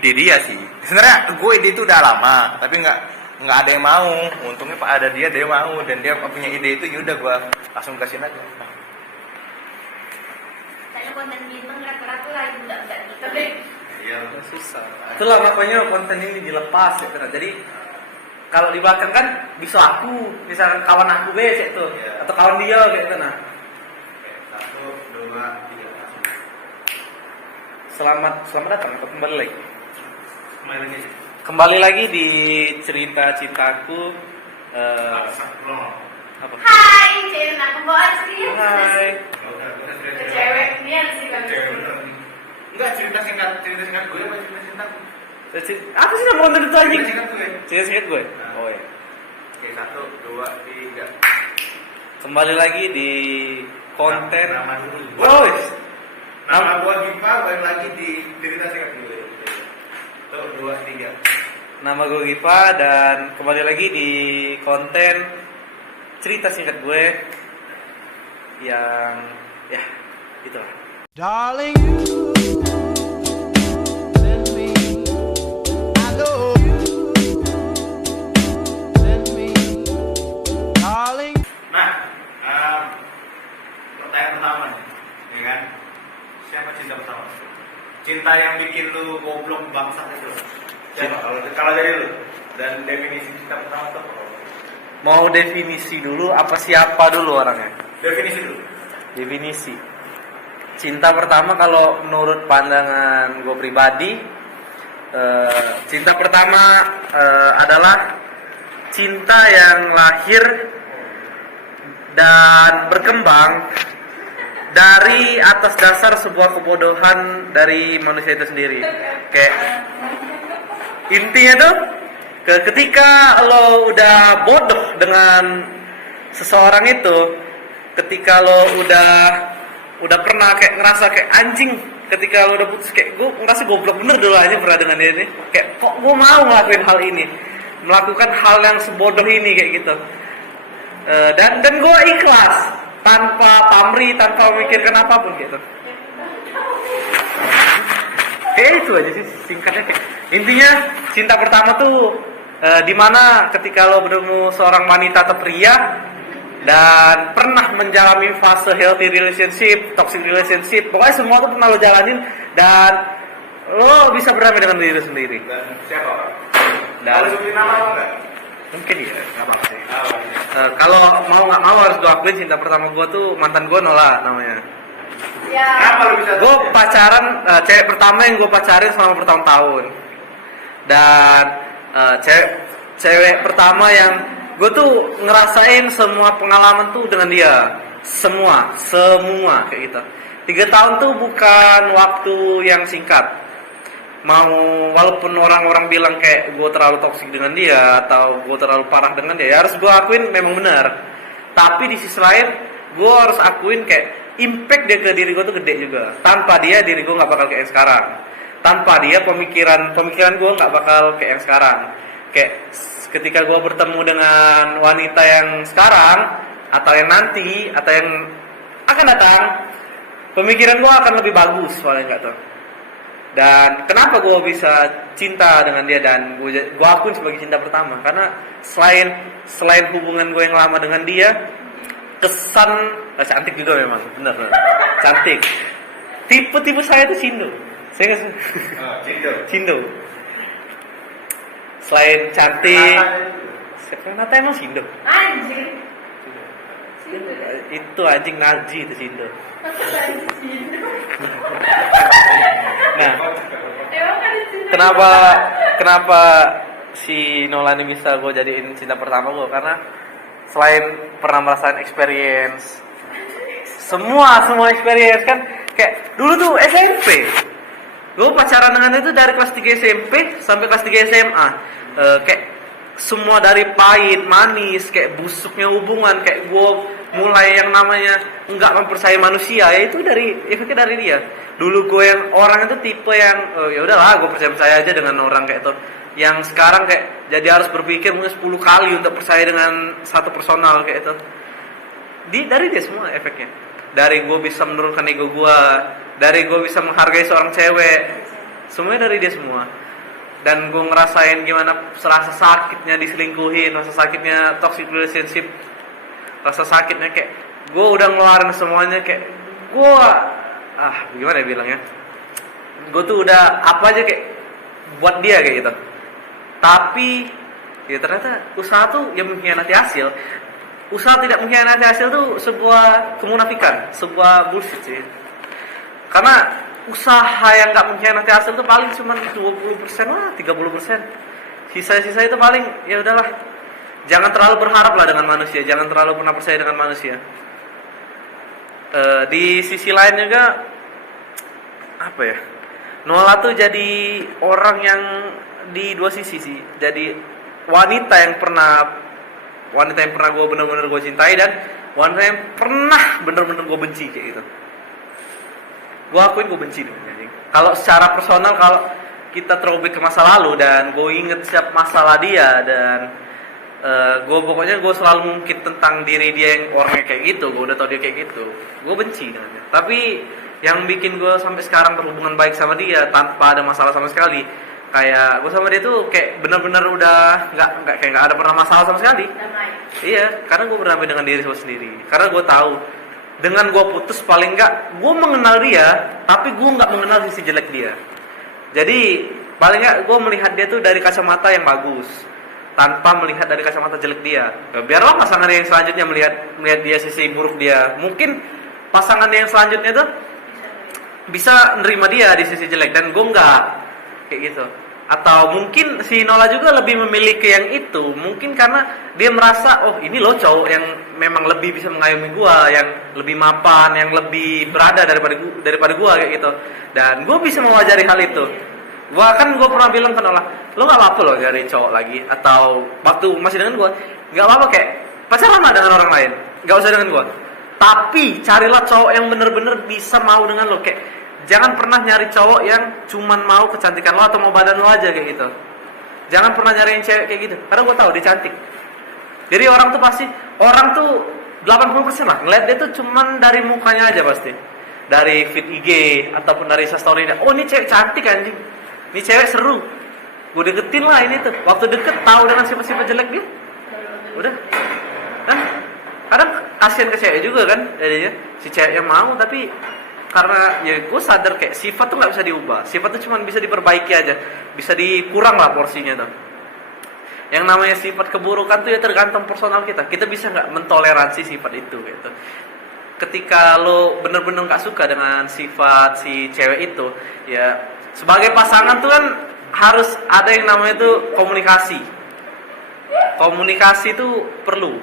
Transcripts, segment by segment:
ide dia sih. Sebenarnya gue ide itu udah lama, tapi nggak ada yang mau. Untungnya pak ada dia mau dan dia punya ide itu, yaudah gue langsung kasih aja. Kayaknya konten bintang rata-rata lain nggak gitu deh. Iya susah. Itulah makanya konten ini dilepas ya kan. Jadi kalau di belakang kan bisa aku, misalkan kawan aku besok tuh, Iya. atau kawan dia kayak gitu nah. Oke, 1, 2, 3 langsung. Selamat datang atau kembali lagi. Kembali lagi. Kembali lagi di cerita cintaku. Apa? Hai, cewek nak pembawaan serius. Hai. Cewek nian sih kan. Enggak, cerita singkat gue apa cerita singkat? Apa sih nama konten itu anjing? Cerita singkat gue. Cerita singkat gue. Nah. Oh ya. Oke, 1, 2, 3. Kembali lagi di konten. Nama dulu. Oh, Nama gue Giva, balik lagi di cerita singkat gue. 1, 2, 3. nama gue Giva dan kembali lagi di konten cerita singkat gue yang ya itulah. Darling, you send me, I know you send me, darling. Nah, pertanyaan pertama nih, ya kan? Siapa cinta pertama? Cinta yang bikin lu goblok bangsat itu. Siapa? Kalau dari lu dan definisi cinta pertama itu apa? Mau definisi dulu apa siapa dulu orangnya? Definisi dulu. Definisi cinta pertama kalau menurut pandangan gue pribadi, cinta pertama adalah cinta yang lahir dan berkembang dari atas dasar sebuah kebodohan dari manusia itu sendiri. Kayak intinya tuh ketika lo udah bodoh dengan seseorang itu, ketika lo udah pernah kayak ngerasa kayak anjing, ketika lo udah putus kayak gue ngerasa goblok bener dulu aja pernah dengan dia ini, kayak kok gue mau ngelakuin hal ini, melakukan hal yang sebodoh ini kayak gitu. Dan gue ikhlas tanpa pamrih, tanpa memikirkan apapun gitu. Kayak itu aja sih singkatnya. Intinya cinta pertama tuh dimana ketika lo bertemu seorang wanita atau pria dan pernah menjalani fase healthy relationship, toxic relationship, pokoknya semua tuh pernah lo jalanin dan lo bisa berdamai dengan diri sendiri. Dan siapa? Dan Harus sebutin nama apa enggak? mungkin ya, nggak apa sih. Kalau Kalau mau nggak mau harus gue akuin cinta pertama gue tuh mantan gue Nola namanya. Ya. kenapa lu bisa? Gue pacaran, cewek pertama yang gue pacarin selama bertahun-tahun. Dan cewek pertama yang gue tuh ngerasain semua pengalaman tuh dengan dia. Semua kayak gitu. 3 tahun tuh bukan waktu yang singkat. Walaupun orang-orang bilang kayak gue terlalu toksik dengan dia atau gue terlalu parah dengan dia, ya harus gue akuin memang benar. Tapi di sisi lain gue harus akuin kayak impact dia ke diri gue tuh gede juga. Tanpa dia diri gue nggak bakal kayak yang sekarang. Tanpa dia pemikiran gue nggak bakal kayak yang sekarang. Kayak ketika gue bertemu dengan wanita yang sekarang atau yang nanti atau yang akan datang, pemikiran gue akan lebih bagus paling nggak tuh. Dan kenapa gue bisa cinta dengan dia dan gue akui sebagai cinta pertama, karena selain hubungan gue yang lama dengan dia, kesan cantik juga memang, bener cantik. Tipe saya itu Cindo, saya nggak Cindo. Selain cantik, Renata emang Cindo. Anjing. Itu anjing Naji itu Cindo. Nah, Emang kan di sini. kenapa si Nola ini bisa gue jadiin cinta pertama gue? Karena selain pernah merasakan experience, semua experience kan, kayak dulu tuh SMP, gue pacaran dengan itu dari kelas 3 SMP sampai kelas 3 SMA. Kayak semua dari pahit, manis, kayak busuknya hubungan, kayak gue mulai yang namanya nggak mempercayai manusia, ya itu efeknya dari dia. Dulu gue yang orang itu tipe yang ya udahlah gue percaya aja dengan orang kayak itu. Yang sekarang kayak jadi harus berpikir mungkin 10 kali untuk percaya dengan satu personal kayak itu. Dari dia semua efeknya. Dari gue bisa menurunkan ego gue, dari gue bisa menghargai seorang cewek, semuanya dari dia semua. Dan gue ngerasain gimana rasa sakitnya diselingkuhin, rasa sakitnya toxic relationship, rasa sakitnya kayak gue udah ngeluarin semuanya, kayak gue gimana ya bilangnya, gue tuh udah apa aja kayak buat dia kayak gitu. Tapi ya ternyata usaha tuh yang mengkhianati hasil. Usaha tidak mengkhianati hasil tuh sebuah kemunafikan, sebuah bullshit sih. Karena usaha yang nggak mengkhianati hasil tuh paling cuma 20% lah, 30%. Sisa-sisa itu paling ya udahlah. Jangan terlalu berharap lah dengan manusia, jangan terlalu pernah percaya dengan manusia. Di sisi lain juga apa ya? Nola tuh jadi orang yang di dua sisi sih. Jadi wanita yang pernah gue bener-bener gue cintai, dan wanita yang pernah bener-bener gue benci kayak gitu. Gue akuin gue benci nih. Kalau secara personal, kalau kita throwback ke masa lalu dan gue inget setiap masalah dia, dan gue selalu ngungkit tentang diri dia yang orangnya kayak gitu, gue udah tau dia kayak gitu, gue benci dengannya. Tapi yang bikin gue sampai sekarang berhubungan baik sama dia tanpa ada masalah sama sekali, kayak gue sama dia tuh kayak benar-benar udah nggak ada pernah masalah sama sekali. Damai. Iya, karena gue berdamai dengan diri gue sendiri. Karena gue tahu dengan gue putus paling nggak gue mengenal dia, tapi gue nggak mengenal sisi jelek dia. Jadi paling nggak gue melihat dia tuh dari kacamata yang bagus, tanpa melihat dari kacamata jelek dia. Ya, biarlah pasangan yang selanjutnya melihat dia sisi buruk dia. Mungkin pasangan yang selanjutnya tuh bisa nerima dia di sisi jelek, dan gue nggak kayak gitu. Atau mungkin si Nola juga lebih memilih ke yang itu, mungkin karena dia merasa oh ini loh cowok yang memang lebih bisa mengayomi gue, yang lebih mapan, yang lebih berada daripada gue kayak gitu. Dan gue bisa mewajari hal itu. Gue pernah bilang ke Nola, lo nggak apa-apa loh cari cowok lagi, atau waktu masih dengan gue nggak apa-apa kayak pacaran lah dengan orang lain, nggak usah dengan gue. Tapi carilah cowok yang bener-bener bisa mau dengan lo, kayak jangan pernah nyari cowok yang cuman mau kecantikan lo atau mau badan lo aja kayak gitu. Jangan pernah nyari yang cewek kayak gitu, karena gue tahu dia cantik. Jadi orang tuh 80% lah ngeliat dia tuh cuman dari mukanya aja pasti, dari feed IG ataupun dari instastory dia. Oh ini cewek cantik anjing, ini cewek seru, gue deketin lah ini tuh. Waktu deket tahu dengan sifat-sifat jelek dia, udah. Nah, kadang kasihan ke cewek juga kan, jadinya si cewek yang mau, tapi karena ya gue sadar kayak sifat tuh nggak bisa diubah, sifat tuh cuma bisa diperbaiki aja, bisa dikurang lah porsinya tuh. Yang namanya sifat keburukan tuh ya tergantung personal kita bisa nggak mentoleransi sifat itu gitu. Ketika lo bener-bener nggak suka dengan sifat si cewek itu, ya sebagai pasangan tuh kan harus ada yang namanya tuh komunikasi tuh perlu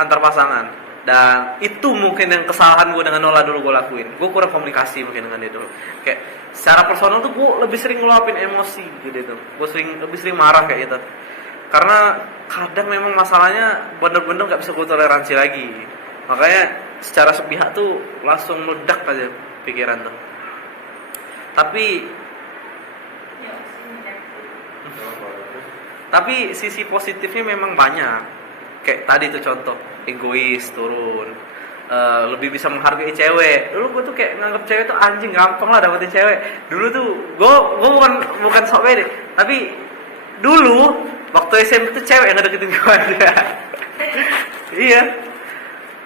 antar pasangan. Dan itu mungkin yang kesalahan gue dengan Nola dulu gue lakuin. Gue kurang komunikasi mungkin dengan dia dulu. Kayak secara personal tuh gue lebih sering ngeluapin emosi gitu tuh. Gue lebih sering marah kayak gitu. Karena kadang memang masalahnya bener-bener gak bisa gue toleransi lagi. Makanya secara sepihak tuh langsung meledak aja pikiran tuh. Tapi sisi positifnya memang banyak. Kayak tadi tuh contoh, egois turun, lebih bisa menghargai cewek. Dulu gue tuh kayak nganggap cewek tuh anjing, gampang lah dapetin cewek. Dulu tuh gue bukan sok pede, tapi dulu waktu SMP tuh cewek yang ngedeketin gue aja. Iya.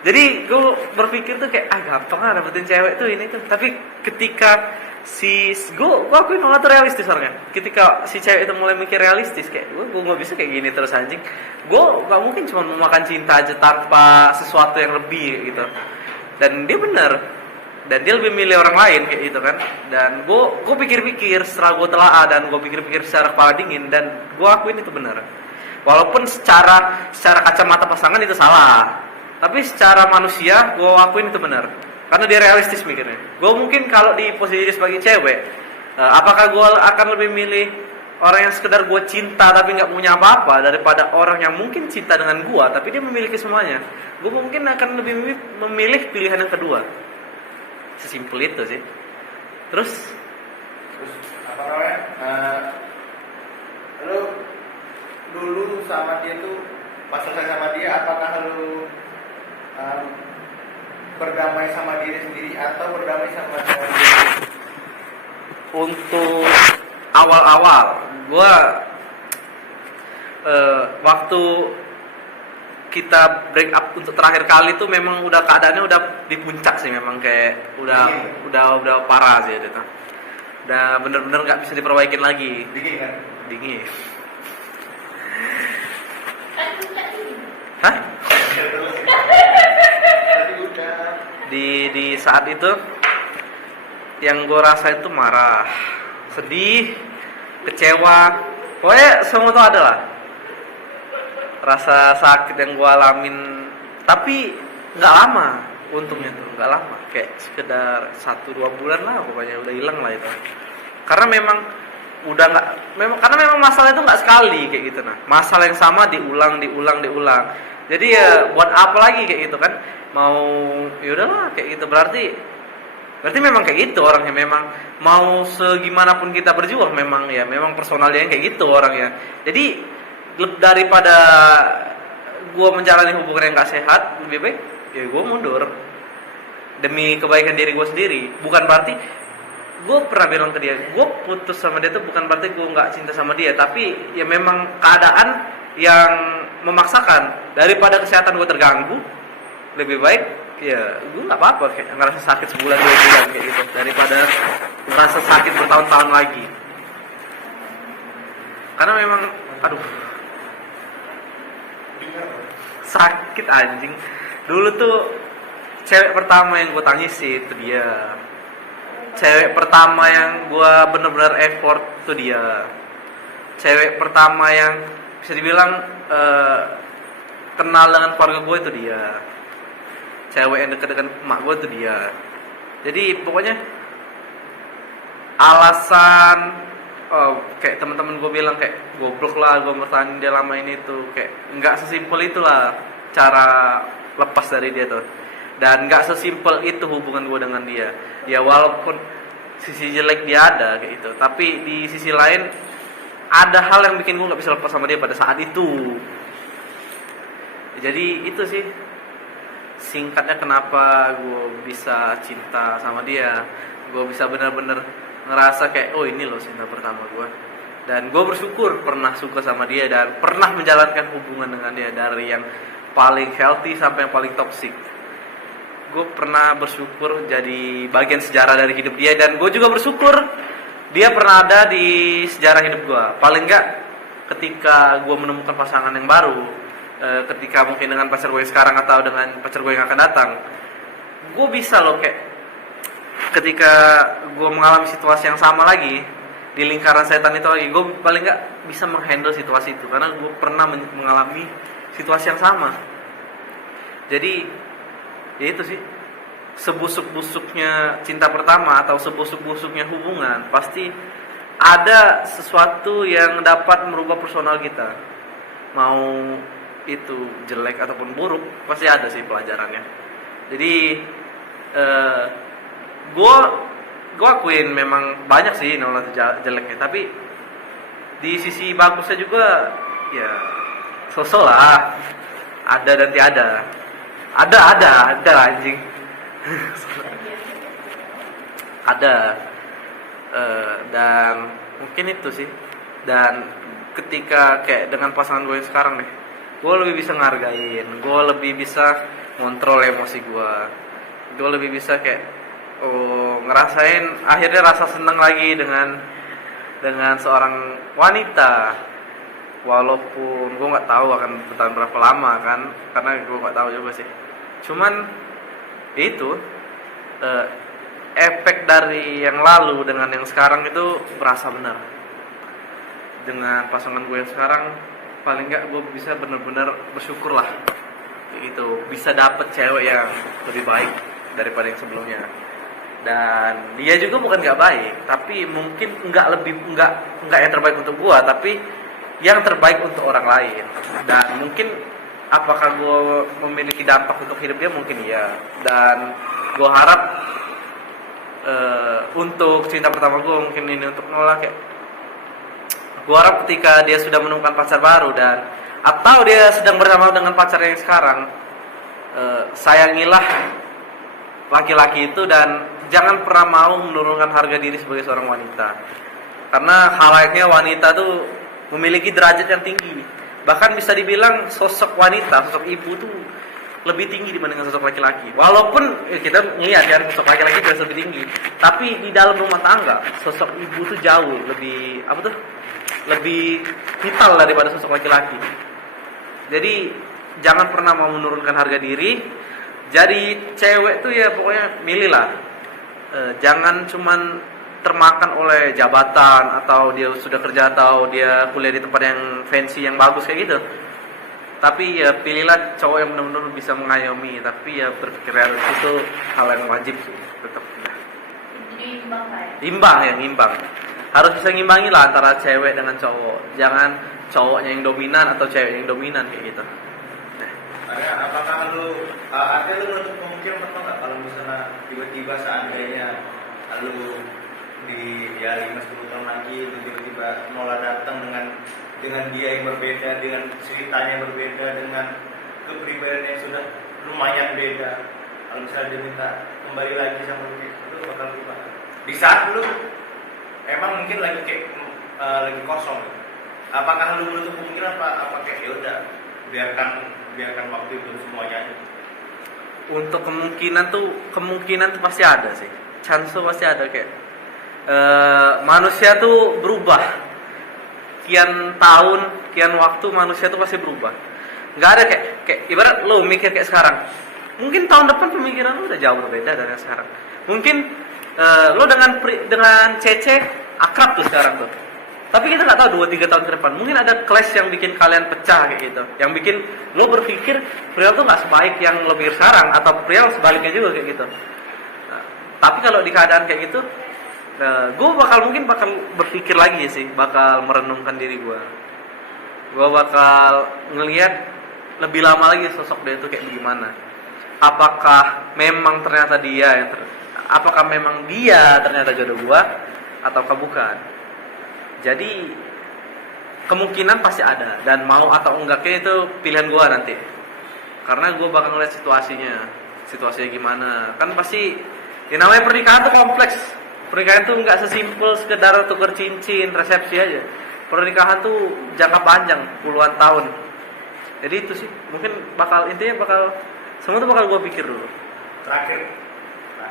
Jadi gue berpikir tuh kayak gampang lah dapetin cewek tuh ini tuh. Tapi ketika gue akuin Nola tuh realistis orangnya. Ketika si cewek itu mulai mikir realistis, kayak gue nggak bisa kayak gini terus anjing. Gue nggak mungkin cuma mau makan cinta aja tanpa sesuatu yang lebih gitu. Dan dia benar, dan dia lebih milih orang lain kayak gitu kan. Dan gue pikir-pikir setelah gue telaah, dan gue pikir-pikir secara kepala dingin, dan gue akuin itu benar. Walaupun secara kacamata pasangan itu salah, tapi secara manusia gue akuin itu benar. Karena dia realistis mikirnya. Gue mungkin kalau di posisi sebagai cewek, apakah gue akan lebih milih orang yang sekedar gue cinta tapi nggak punya apa-apa, daripada orang yang mungkin cinta dengan gue tapi dia memiliki semuanya? Gue mungkin akan lebih memilih pilihan yang kedua. Sesimpel itu sih. Terus apa namanya? Lu dulu sama dia tuh pas selesai sama dia, apakah lu berdamai sama diri sendiri atau berdamai sama dia? untuk awal-awal gue waktu kita break up untuk terakhir kali tuh memang udah keadaannya udah di puncak sih, memang kayak udah parah sih itu. Udah bener-bener nggak bisa diperbaikin lagi. Dingin kan? Dingin. Kan puncak ini. Hah? Tadi udah. Di saat itu yang gue rasa itu marah, sedih, kecewa, pokoknya semua tuh ada lah. Rasa sakit yang gue alamin, tapi nggak lama, untungnya tuh nggak lama, kayak sekedar 1-2 bulan lah, pokoknya udah hilang lah itu. Karena memang udah nggak, karena memang masalah itu nggak sekali kayak gitu, nah masalah yang sama diulang. Jadi ya buat apa lagi kayak gitu kan? Mau yaudahlah kayak gitu, berarti memang kayak gitu orangnya, memang mau segimanapun kita berjuang memang personalnya yang kayak gitu orangnya. Jadi daripada gue menjalani hubungan yang gak sehat, lebih baik ya gue mundur demi kebaikan diri gue sendiri. Bukan berarti gue pernah bilang ke dia, gue putus sama dia tuh bukan berarti gue nggak cinta sama dia, tapi ya memang keadaan yang memaksakan. Daripada kesehatan gue terganggu, lebih baik ya gue nggak apa-apa kayak ngerasa sakit sebulan 2 bulan kayak gitu, daripada ngerasa sakit bertahun-tahun lagi. Karena memang aduh sakit anjing. Dulu tuh cewek pertama yang gue tangisi itu dia. Cewek pertama yang gue bener-bener effort itu dia. Cewek pertama yang bisa dibilang kenal dengan keluarga gue itu dia. Cewek yang deket dengan emak gue itu dia. Jadi pokoknya alasan kayak teman-teman gue bilang kayak goblok lah gue bertahan dia lama ini tuh, kayak nggak sesimpel itulah cara lepas dari dia tuh, dan nggak sesimpel itu hubungan gue dengan dia. Ya walaupun sisi jelek dia ada kayak gitu, tapi di sisi lain ada hal yang bikin gue nggak bisa lepas sama dia pada saat itu. Jadi itu sih singkatnya kenapa gue bisa cinta sama dia. Gue bisa benar-benar ngerasa kayak oh ini loh cinta pertama gue, dan gue bersyukur pernah suka sama dia dan pernah menjalankan hubungan dengan dia, dari yang paling healthy sampai yang paling toxic. Gue pernah bersyukur jadi bagian sejarah dari hidup dia, dan gue juga bersyukur dia pernah ada di sejarah hidup gue. Paling enggak ketika gue menemukan pasangan yang baru, ketika mungkin dengan pacar gue sekarang atau dengan pacar gue yang akan datang, gue bisa loh kayak ketika gue mengalami situasi yang sama lagi di lingkaran setan itu lagi, gue paling nggak bisa menghandle situasi itu karena gue pernah mengalami situasi yang sama. Jadi ya itu sih, sebusuk-busuknya cinta pertama atau sebusuk-busuknya hubungan pasti ada sesuatu yang dapat merubah personal kita. Mau itu jelek ataupun buruk pasti ada sih pelajarannya. Jadi gue akuin memang banyak sih nolak jeleknya, tapi di sisi bagusnya juga ya sosok lah, ada dan tiada. Ada anjing. Ada dan mungkin itu sih. Dan ketika kayak dengan pasangan gue sekarang nih, gue lebih bisa ngargain, gue lebih bisa ngontrol emosi gue lebih bisa kayak ngerasain akhirnya rasa senang lagi dengan seorang wanita, walaupun gue nggak tahu akan bertahan berapa lama kan, karena gue nggak tahu juga sih. Cuman itu efek dari yang lalu dengan yang sekarang itu berasa benar. Dengan pasangan gue yang sekarang paling nggak gue bisa benar-benar bersyukur lah, gitu, bisa dapet cewek yang lebih baik daripada yang sebelumnya. Dan dia juga bukan nggak baik, tapi mungkin nggak yang terbaik untuk gua, tapi yang terbaik untuk orang lain. Dan mungkin apakah gua memiliki dampak untuk hidup dia, mungkin iya. Dan gua harap untuk cinta pertama gua mungkin ini untuk nolak kayak, gua harap ketika dia sudah menemukan pacar baru dan atau dia sedang bersama dengan pacarnya yang sekarang, sayangilah laki-laki itu dan jangan pernah mau menurunkan harga diri sebagai seorang wanita. Karena halayaknya wanita tuh memiliki derajat yang tinggi. Bahkan bisa dibilang sosok wanita, sosok ibu tuh lebih tinggi dibandingkan sosok laki-laki. Walaupun kita ngelihat ya sosok laki-laki juga lebih tinggi, tapi di dalam rumah tangga sosok ibu tuh jauh lebih lebih vital daripada sosok laki-laki. Jadi jangan pernah mau menurunkan harga diri. Jadi cewek tuh ya pokoknya milihlah. Jangan cuman termakan oleh jabatan atau dia sudah kerja atau dia kuliah di tempat yang fancy yang bagus kayak gitu. Tapi ya pilihlah cowok yang benar-benar bisa mengayomi. Tapi ya berpikir realis itu hal yang wajib sih tetap. Jadi imbang lah ya. Imbang. Harus bisa ngimbangi lah antara cewek dengan cowok. Jangan cowoknya yang dominan atau cewek yang dominan kayak gitu. Apakah ada lu menutup kemungkinan atau nggak kalau misalnya tiba-tiba seandainya lu di 5-10 tahun lagi lu tiba-tiba Nola datang dengan dia yang berbeda, dengan ceritanya yang berbeda, dengan kepribadian yang sudah lumayan beda. Kalau misalnya dia minta kembali lagi sama lu bakal gimana? Di saat lu emang mungkin lagi lagi kosong. Apakah lu menutup kemungkinan apa kayak ya udah biarkan waktu itu semuanya aja? Untuk kemungkinan tuh pasti ada sih. Chance pasti ada kayak manusia tuh berubah. Kian tahun, kian waktu manusia tuh pasti berubah. Nggak ada kayak ibarat lo mikir kayak sekarang. Mungkin tahun depan pemikiran lo udah jauh berbeda dari sekarang. Mungkin lo dengan Cece akrab tuh sekarang tuh. Tapi kita nggak tahu 2-3 tahun ke depan. Mungkin ada clash yang bikin kalian pecah kayak gitu. Yang bikin lo berpikir pria tuh nggak sebaik yang lo pikir sekarang atau pria sebaliknya juga kayak gitu. Nah, tapi kalau di keadaan kayak gitu, gue mungkin bakal berpikir lagi sih, bakal merenungkan diri gue. Gue bakal ngelihat lebih lama lagi sosok dia itu kayak gimana. Apakah memang ternyata apakah memang dia ternyata jodoh gue ataukah bukan? Jadi kemungkinan pasti ada dan mau atau enggaknya itu pilihan gue nanti. Karena gue bakal ngeliat situasinya gimana. Kan pasti yang namanya pernikahan tuh kompleks. Pernikahan tuh nggak sesimpel sekedar tukar cincin, resepsi aja. Pernikahan tuh jangka panjang, puluhan tahun. Jadi itu sih, mungkin semua tuh bakal gue pikir dulu. Terakhir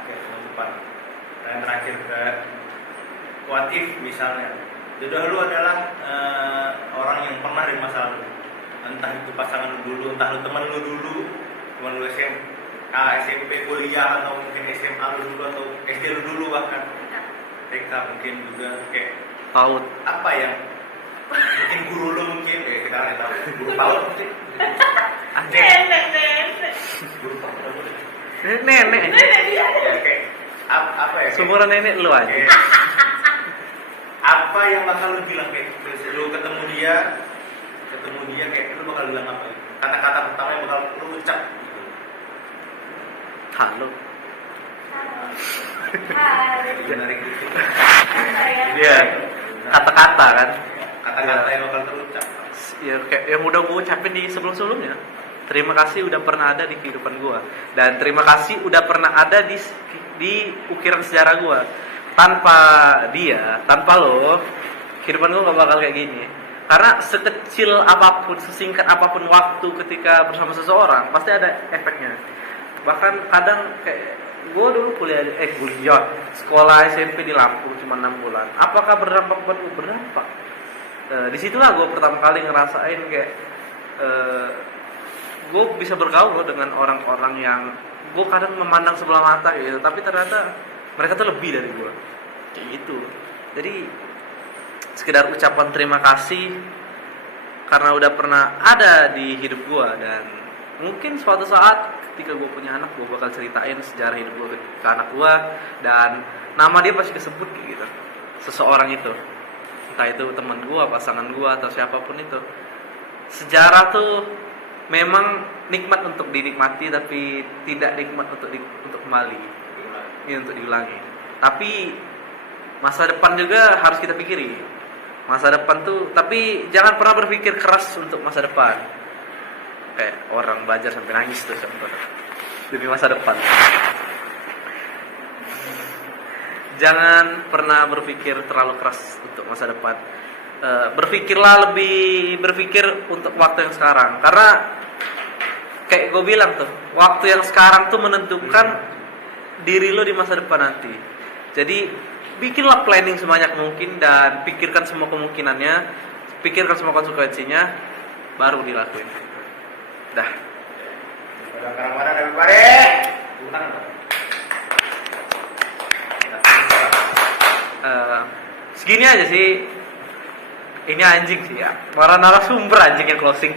penutupan. Dan terakhir ke what if misalnya jodoh lu adalah orang yang pernah di masa lalu. Entah itu pasangan lu dulu, entah lu teman lu SMP, kuliah atau mungkin SMA lu dulu atau SD lu dulu bahkan. TK mungkin juga kayak PAUD. Apa yang mungkin guru lu mungkin kita nggak tahu. Guru PAUD mungkin. Nenek. Guru PAUD. Nenek. Ya kayak apa ya? Seumuran nenek lu aja. Kayak, apa yang bakal lu bilang kayak lu ketemu dia kayak lu bakal bilang apa? Kata-kata pertama yang bakal lu ucap gitu. Halo. Hai. Menarik gitu. Iya. Kata-kata kan. Kata-kata yang bakal terucap. Ya kayak yang udah gue ucapin di sebelum-sebelumnya. Terima kasih udah pernah ada di kehidupan gue. Dan terima kasih udah pernah ada di ukiran sejarah gue. Tanpa lo, kehidupan gue gak bakal kayak gini. Karena sekecil apapun, sesingkat apapun waktu ketika bersama seseorang, pasti ada efeknya. Bahkan kadang kayak gue dulu kuliah sekolah SMP di Lampung cuma 6 bulan. Apakah berdampak buat gue? Berdampak. Disitulah gue pertama kali ngerasain kayak gue bisa bergaul dengan orang-orang yang gue kadang memandang sebelah mata gitu, tapi ternyata mereka tuh lebih dari gue kayak gitu. Jadi sekedar ucapan terima kasih karena udah pernah ada di hidup gue, dan mungkin suatu saat ketika gue punya anak, gue bakal ceritain sejarah hidup gue ke anak gue, dan nama dia pasti disebut kayak gitu, seseorang itu, entah itu teman gue, pasangan gue, atau siapapun itu. Sejarah tuh memang nikmat untuk dinikmati, tapi tidak nikmat untuk kembali, ini untuk diulangi. Tapi masa depan juga harus kita pikiri. Masa depan tuh, tapi jangan pernah berpikir keras untuk masa depan. Kayak orang belajar sampai nangis tuh demi masa depan. jangan pernah berpikir terlalu keras untuk masa depan. Berpikirlah lebih berpikir untuk waktu yang sekarang, karena kayak gue bilang tuh, waktu yang sekarang tuh menentukan diri lo di masa depan nanti. Jadi bikinlah planning sebanyak mungkin dan pikirkan semua kemungkinannya, pikirkan semua konsekuensinya, baru dilakuin. Dah. Udah karang-karang dari pare. Bukan. Segini aja sih. Ini anjing sih ya. Para narasumber anjing yang closing.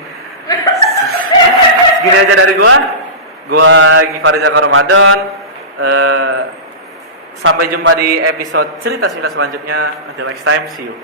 Segini aja dari gua. Gua Givari Jaka Ramadan. Sampai jumpa di episode cerita selanjutnya. Until next time, see you.